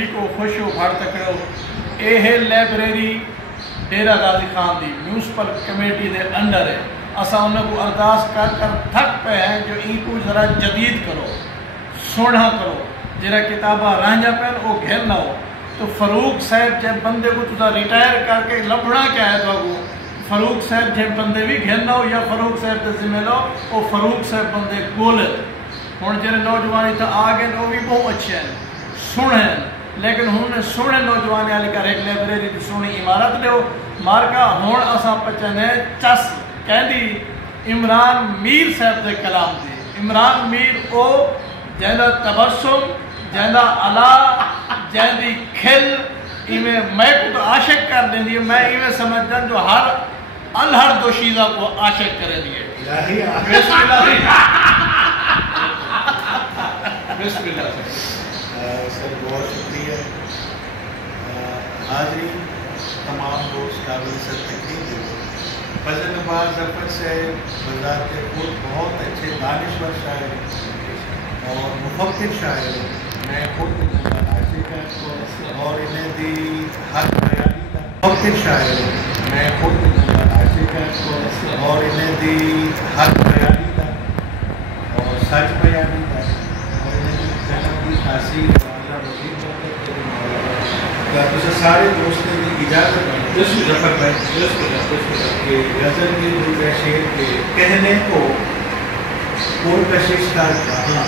ٹھیکو خوشو بھڑ تکڑو a library Dera Ghazi Khan the municipal committee they under ہے اساں انہوں کو ارداس کر تھک پہ ہیں جو این کو ذرا جدید کرو سونا کرو جرا کتابہ رہنجا پہن وہ گھر نہ ہو تو فاروق صاحب جب بندے کو تجھا ریٹائر کر کے لپڑا کیا ہے تو وہ فاروق صاحب جب بندے بھی گھر نہ ہو یا فاروق صاحب تے ذمہ لو وہ فاروق صاحب بندے گولے ہوں جڑے نوجوان اتنا آ گئے وہ بھی بہت اچھے ہیں سنیں لیکن ہوں نے سونے نوجوان علی کر ایک لائبریری کی سونی عمارت دیو مارکا ہون اساں پچنے چس کہندی عمران میر صاحب دے کلام دی عمران میر او جہندا تبسم جہندا علا جہندی کھل ایویں میں کو تو عاشق کر دیں دی میں ایویں سمجھدا جو ہر انہر دوشیزہ کو عاشق کرے دیے بسم اللہ بسم اللہ سر بہت شکریہ حاضرین تمام دوست قابل سر تقریر فضل نواز ظفر صاحب بذات خود بہت اچھے دانشور شاعر اور مفکر شاعر میں خود عاشق ہوں اور انہیں دی حق بیانی کا مفکر شاعر میں خود عاشق ہوں اور انہیں دی حق بیانی کا اور سچ بیانی کا اور انہیں دی جنم کی تاثیر تو سارے دوستوں کی اجازت ظفر بھائی کہ غزل کے جو شعر کے کہنے کو پرکشش کا جہاں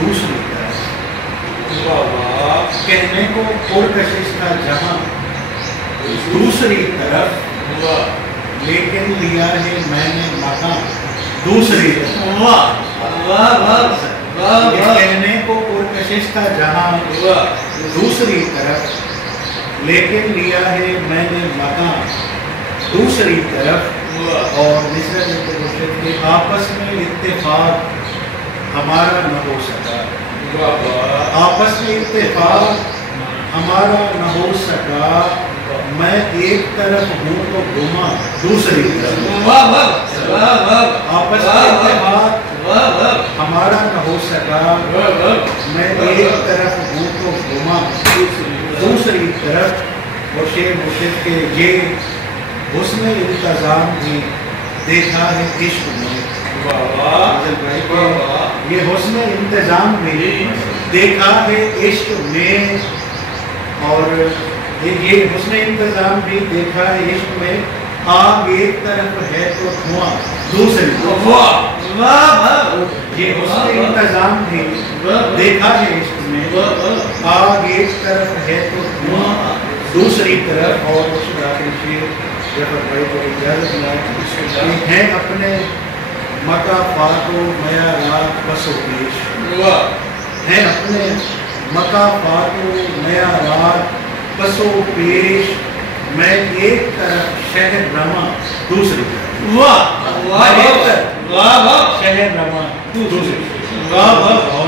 دوسری طرف کہنے کو پرکشش کا جہاں دوسری طرف لیکن لیا ہے میں نے مقام دوسری طرف کہنے کو پرکشش کا جہاں دوسری طرف لیکن لیا ہے میں نے مقام دوسری طرف اور مصر کے آپس میں اتفاق ہمارا نہ ہو سکا آپس میں اتفاق ہمارا نہ ہو سکا میں ایک طرف ہوں تو گما دوسری طرف آپس میں اتفاق ہمارا نہ ہو سکا میں ایک طرف ہوں تو گما دوسری طرف اور شعر مرشد کے یہ حسن انتظام بھی دیکھا ہے عشق میں یہ حسن انتظام بھی دیکھا ہے عشق میں اور یہ حسن انتظام بھی دیکھا ہے عشق میں آگ ایک طرف ہے تو دھواں دوسری یہ حسن انتظام بھی دیکھا ہے عشق میں آگ ایک طرف ہے تو دھواں دوسری طرف اور ظفر بھائی کو اجازت ملائے ہیں اپنے مقافات و معیارات بس و پیش ہیں اپنے مقافات و معیارات بس و پیش میں ایک طرف شہر رواں دوسری طرف شہر رواں دوسری طرف